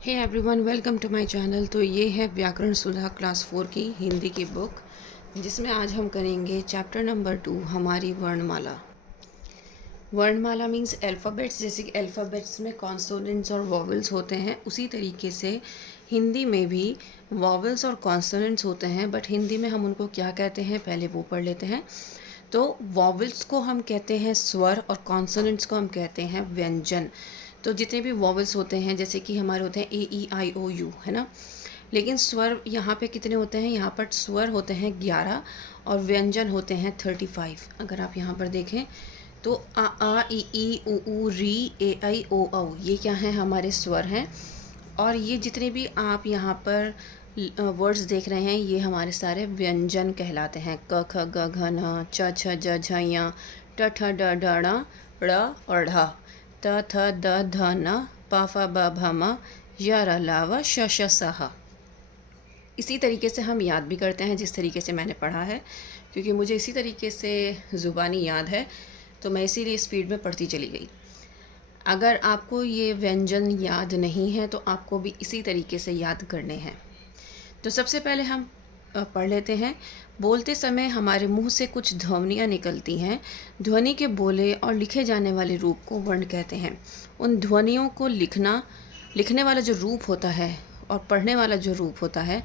Hey everyone, welcome to my channel. तो ये है व्याकरण सुधा क्लास 4 की हिंदी की बुक, जिसमें आज हम करेंगे चैप्टर नंबर 2 हमारी वर्णमाला। वर्णमाला मीन्स अल्फ़ाबेट्स। जैसे कि अल्फ़ाबेट्स में कॉन्सोनेंट्स और वॉवल्स होते हैं, उसी तरीके से हिंदी में भी वॉवल्स और कॉन्सोनेंट्स होते हैं। बट हिंदी में हम उनको क्या कहते हैं, पहले वो पढ़ लेते हैं। तो वॉवल्स को हम कहते हैं स्वर और कॉन्सोनेंट्स को हम कहते हैं व्यंजन। तो जितने भी वॉवल्स होते हैं, जैसे कि हमारे होते हैं ए ई आई ओ यू, है ना। लेकिन स्वर यहाँ पे कितने होते हैं, यहाँ पर स्वर होते हैं 11 और व्यंजन होते हैं 35। अगर आप यहाँ पर देखें तो आ ई उ री ए आई ओ औ, ये क्या है, हमारे स्वर हैं। और ये जितने भी आप यहाँ पर वर्ड्स देख रहे हैं, ये हमारे सारे व्यंजन कहलाते हैं। क ख ग घ न, च छ ज झ य, ट ठ ड ढ ण, ड़ और ढ, त थ द ध न, प फ ब भ म, य र ल व श श स ह। इसी तरीके से हम याद भी करते हैं, जिस तरीके से मैंने पढ़ा है, क्योंकि मुझे इसी तरीके से ज़ुबानी याद है, तो मैं इसीलिए स्पीड में पढ़ती चली गई। अगर आपको ये व्यंजन याद नहीं है तो आपको भी इसी तरीके से याद करने हैं। तो सबसे पहले हम पढ़ लेते हैं। बोलते समय हमारे मुंह से कुछ ध्वनियाँ निकलती हैं। ध्वनि के बोले और लिखे जाने वाले रूप को वर्ण कहते हैं। उन ध्वनियों को लिखने वाला जो रूप होता है और पढ़ने वाला जो रूप होता है,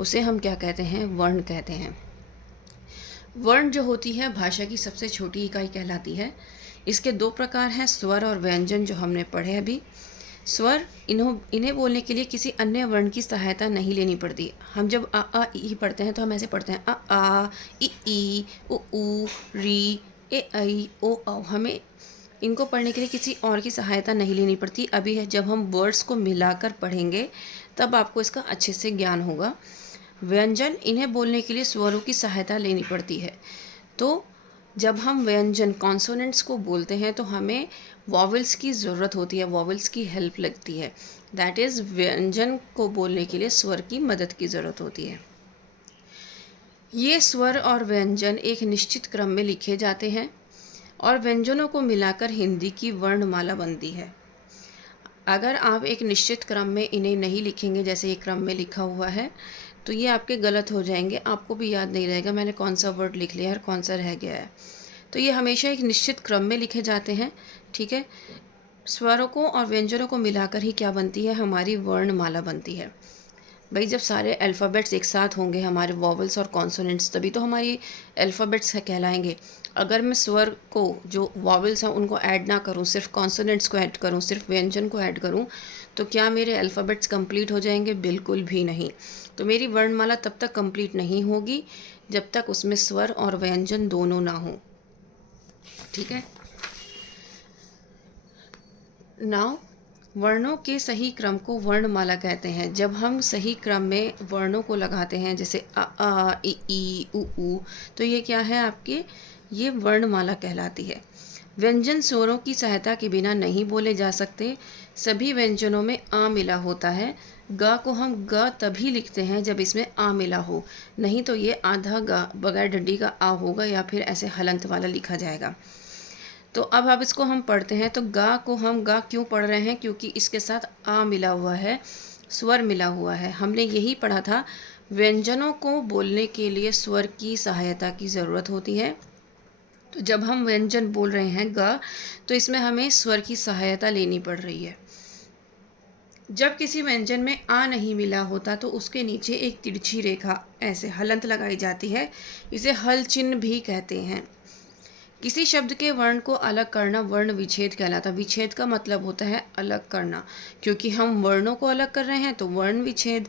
उसे हम क्या कहते हैं, वर्ण कहते हैं। वर्ण जो होती है भाषा की सबसे छोटी इकाई कहलाती है। इसके दो प्रकार हैं, स्वर और व्यंजन, जो हमने पढ़े अभी। स्वर इन्हें बोलने के लिए किसी अन्य वर्ण की सहायता नहीं लेनी पड़ती। हम जब आ ई पढ़ते हैं तो हम ऐसे पढ़ते हैं, आ ई उ री ए आई ओ औ। हमें इनको पढ़ने के लिए किसी और की सहायता नहीं लेनी पड़ती। अभी जब हम वर्ड्स को मिलाकर पढ़ेंगे तब आपको इसका अच्छे से ज्ञान होगा। व्यंजन इन्हें बोलने के लिए स्वरों की सहायता लेनी पड़ती है। तो जब हम व्यंजन कॉन्सोनेंट्स को बोलते हैं तो हमें वॉवल्स की ज़रूरत होती है, वॉवल्स की हेल्प लगती है। दैट इज़, व्यंजन को बोलने के लिए स्वर की मदद की ज़रूरत होती है। ये स्वर और व्यंजन एक निश्चित क्रम में लिखे जाते हैं और व्यंजनों को मिलाकर हिंदी की वर्णमाला बनती है। अगर आप एक निश्चित क्रम में इन्हें नहीं लिखेंगे, जैसे ये क्रम में लिखा हुआ है, तो ये आपके गलत हो जाएंगे। आपको भी याद नहीं रहेगा मैंने कौन सा वर्ड लिख लिया है और कौन सा रह गया है। तो ये हमेशा एक निश्चित क्रम में लिखे जाते हैं, ठीक है। स्वरों को और व्यंजनों को मिलाकर ही क्या बनती है, हमारी वर्णमाला बनती है। भाई जब सारे अल्फ़ाबेट्स एक साथ होंगे, हमारे वॉवल्स और कॉन्सोनेंट्स, तभी तो हमारी अल्फ़ाबेट्स कहलाएंगे। अगर मैं स्वर को, जो वॉवल्स हैं उनको ऐड ना करूं, सिर्फ कॉन्सोनेंट्स को ऐड करूं, सिर्फ व्यंजन को ऐड करूं, तो क्या मेरे अल्फ़ाबेट्स कंप्लीट हो जाएंगे? बिल्कुल भी नहीं। तो मेरी वर्णमाला तब तक कंप्लीट नहीं होगी जब तक उसमें स्वर और व्यंजन दोनों ना हो, ठीक है। नाउ, वर्णों के सही क्रम को वर्णमाला कहते हैं। जब हम सही क्रम में वर्णों को लगाते हैं, जैसे आ ई उ, तो ये क्या है आपके, ये वर्णमाला कहलाती है। व्यंजन स्वरों की सहायता के बिना नहीं बोले जा सकते। सभी व्यंजनों में आ मिला होता है। ग को हम ग तभी लिखते हैं जब इसमें आ मिला हो, नहीं तो ये आधा ग बगैर डंडी का आ होगा या फिर ऐसे हलंत वाला लिखा जाएगा। तो अब इसको हम पढ़ते हैं। तो गा को हम गा क्यों पढ़ रहे हैं, क्योंकि इसके साथ आ मिला हुआ है, स्वर मिला हुआ है। हमने यही पढ़ा था, व्यंजनों को बोलने के लिए स्वर की सहायता की ज़रूरत होती है। तो जब हम व्यंजन बोल रहे हैं ग, तो इसमें हमें स्वर की सहायता लेनी पड़ रही है। जब किसी व्यंजन में आ नहीं मिला होता तो उसके नीचे एक तिरछी रेखा ऐसे हलंत लगाई जाती है। इसे हल चिन्ह भी कहते हैं। किसी शब्द के वर्ण को अलग करना वर्ण विच्छेद कहलाता। विच्छेद का मतलब होता है अलग करना। क्योंकि हम वर्णों को अलग कर रहे हैं तो वर्ण विच्छेद।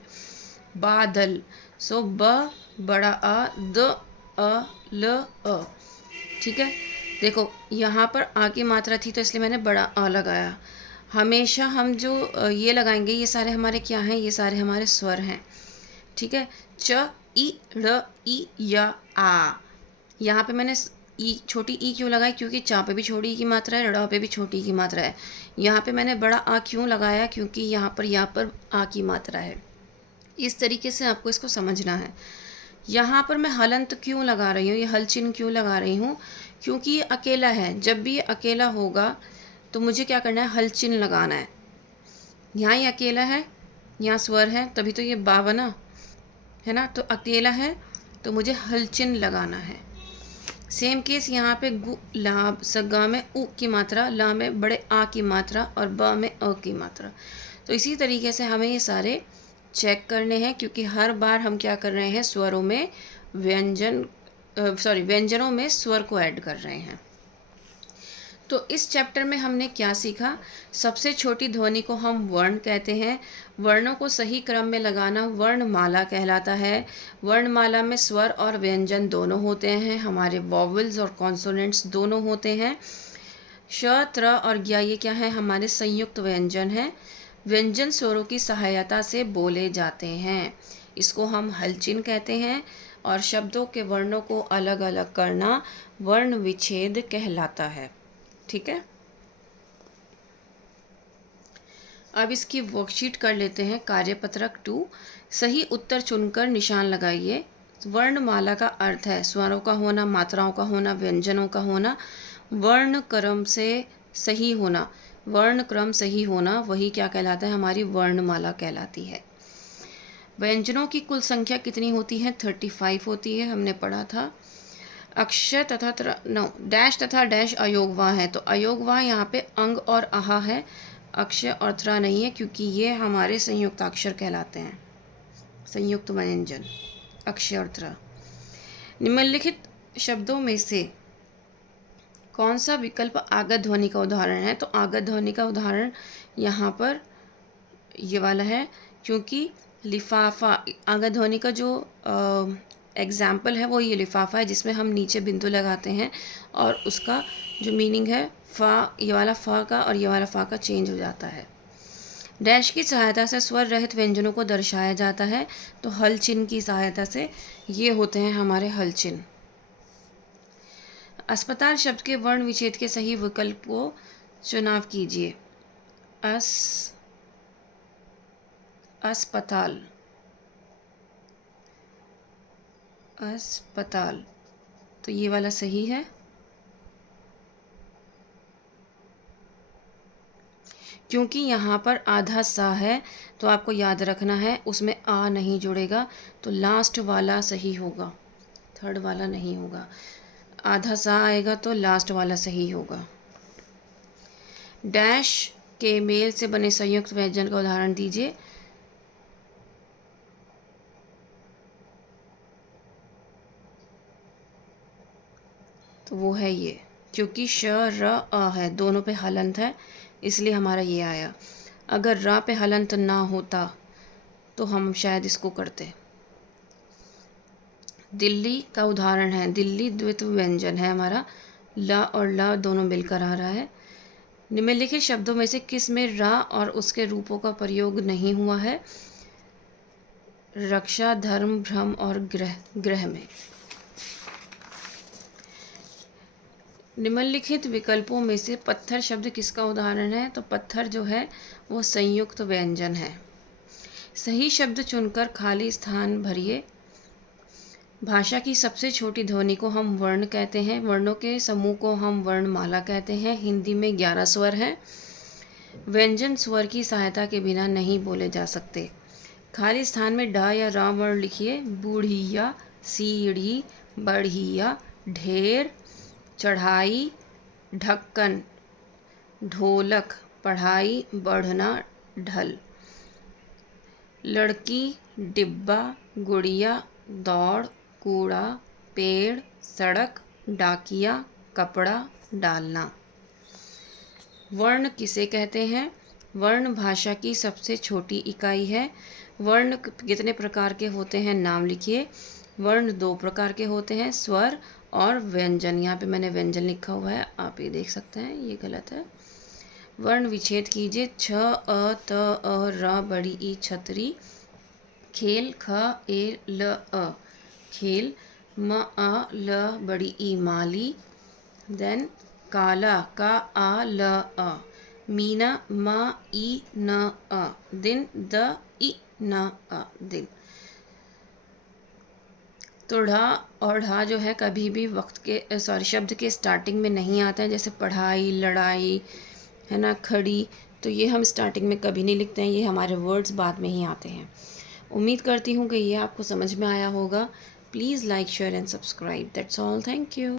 बादल, सो ब बड़ा आ, द अ ल अ, ठीक है। देखो यहाँ पर आ की मात्रा थी तो इसलिए मैंने बड़ा आ लगाया। हमेशा हम जो ये लगाएंगे, ये सारे हमारे क्या हैं, ये सारे हमारे स्वर हैं, ठीक है। च ई र ई या आ, यहाँ पे मैंने ई, छोटी ई क्यों लगाई, क्योंकि चा पे भी छोटी ई की मात्रा है, ड़ पे भी छोटी ई की मात्रा है। यहाँ पे मैंने बड़ा आ क्यों लगाया, क्योंकि यहाँ पर आ की मात्रा है। इस तरीके से आपको इसको समझना है। यहाँ पर मैं हलंत क्यों लगा रही हूँ, ये हल चिन्ह क्यों लगा रही हूँ, क्योंकि ये अकेला है। जब भी ये अकेला होगा तो मुझे क्या करना है, हल चिन्ह लगाना है। यहाँ ये अकेला है यहाँ स्वर है तभी तो ये बा बना है ना, तो अकेला है तो मुझे हलचिन लगाना है। सेम केस यहाँ पे गु ला सगा में उ की मात्रा, ला में बड़े आ की मात्रा और ब में अ की मात्रा। तो इसी तरीके से हमें ये सारे चेक करने हैं, क्योंकि हर बार हम क्या कर रहे हैं, स्वरों में व्यंजनों में स्वर को ऐड कर रहे हैं। तो इस चैप्टर में हमने क्या सीखा? सबसे छोटी ध्वनि को हम वर्ण कहते हैं। वर्णों को सही क्रम में लगाना वर्णमाला कहलाता है। वर्णमाला में स्वर और व्यंजन दोनों होते हैं, हमारे वॉवल्स और कॉन्सोनेंट्स दोनों होते हैं। श, त्र और ज्ञ ये क्या है? हमारे संयुक्त व्यंजन हैं। व्यंजन स्वरों की सहायता से बोले जाते हैं, इसको हम हलचिन कहते हैं। और शब्दों के वर्णों को अलग अलग करना वर्ण विच्छेद कहलाता है। ठीक है, अब इसकी वर्कशीट कर लेते हैं। कार्यपत्रक 2, सही उत्तर चुनकर निशान लगाइए। वर्णमाला का अर्थ है स्वरों का होना, मात्राओं का होना, व्यंजनों का होना, वर्ण क्रम से सही होना। वर्ण क्रम सही होना वही क्या कहलाता है? हमारी वर्णमाला कहलाती है। व्यंजनों की कुल संख्या कितनी होती है? 35 होती है, हमने पढ़ा था। अक्षय तथा डैश तथा डैश अयोगवाह है, तो अयोगवाह यहाँ पे अंग और आहा है, अक्षय और त्रा नहीं है, क्योंकि ये हमारे संयुक्त अक्षर कहलाते हैं, संयुक्त व्यंजन अक्षय और त्रा। निम्नलिखित शब्दों में से कौन सा विकल्प आगत ध्वनि का उदाहरण है? तो आगत ध्वनि का उदाहरण यहाँ पर ये वाला है, क्योंकि लिफाफा आगत ध्वनि का जो एग्जाम्पल है वो ये लिफाफा है, जिसमें हम नीचे बिंदु लगाते हैं और उसका जो मीनिंग है फ़ा, ये वाला फ़ा का और ये वाला फ़ा का चेंज हो जाता है। डैश की सहायता से स्वर रहित व्यंजनों को दर्शाया जाता है, तो हल चिन्ह की सहायता से ये होते हैं हमारे हल चिन्ह। अस्पताल शब्द के वर्ण विच्छेद के सही विकल्प को चुनाव कीजिए। अस्पताल, अस्पताल, तो ये वाला सही है। क्योंकि यहाँ पर आधा सा है तो आपको याद रखना है उसमें आ नहीं जुड़ेगा, तो लास्ट वाला सही होगा, थर्ड वाला नहीं होगा। आधा सा आएगा तो लास्ट वाला सही होगा। डैश के मेल से बने संयुक्त व्यंजन का उदाहरण दीजिए। तो वो है ये, क्योंकि श र अ है, दोनों पे हलंत है, इसलिए हमारा ये आया। अगर र पे हलंत ना होता तो हम शायद इसको करते। दिल्ली का उदाहरण है, दिल्ली द्वित्व व्यंजन है हमारा, ल और ल दोनों मिलकर आ रहा है। निम्नलिखित शब्दों में से किस में रा और उसके रूपों का प्रयोग नहीं हुआ है? रक्षा, धर्म, भ्रम और ग्रह में। निम्नलिखित विकल्पों में से पत्थर शब्द किसका उदाहरण है? तो पत्थर जो है वो संयुक्त व्यंजन है। सही शब्द चुनकर खाली स्थान भरिए। भाषा की सबसे छोटी ध्वनि को हम वर्ण कहते हैं। वर्णों के समूह को हम वर्णमाला कहते हैं। हिंदी में 11 स्वर हैं। व्यंजन स्वर की सहायता के बिना नहीं बोले जा सकते। खाली स्थान में डा या रा वर्ण लिखिए। बूढ़िया, सीढ़ी, बढ़िया, ढेर, चढ़ाई, ढक्कन, ढोलक, पढ़ाई, बढ़ना, ढल। लड़की, डिब्बा, गुड़िया, दौड़, कूड़ा, पेड़, सड़क, डाकिया, कपड़ा, डालना। वर्ण किसे कहते हैं? वर्ण भाषा की सबसे छोटी इकाई है। वर्ण कितने प्रकार के होते हैं? नाम लिखिए। वर्ण 2 प्रकार के होते हैं, स्वर और व्यंजन। यहाँ पे मैंने व्यंजन लिखा हुआ है, आप ये देख सकते हैं, ये गलत है। वर्ण विच्छेद कीजिए। छ, अ, त, अ, र, बड़ी ई, छतरी। खेल, ख, ए, ल, अ, खेल। म, आ, ल, बड़ी ई, माली। देन काला, का, आ, ल, अ। मीना, म, ई, न, अ। दिन, द, ई, न, अ, दिन। तो ढा और ढा जो है कभी भी शब्द के स्टार्टिंग में नहीं आता है, जैसे पढ़ाई, लड़ाई, है ना, खड़ी, तो तो ये हम स्टार्टिंग में कभी नहीं लिखते हैं, ये हमारे वर्ड्स बाद में ही आते हैं। उम्मीद करती हूँ कि ये आपको समझ में आया होगा। Please like share and subscribe. That's all, thank you.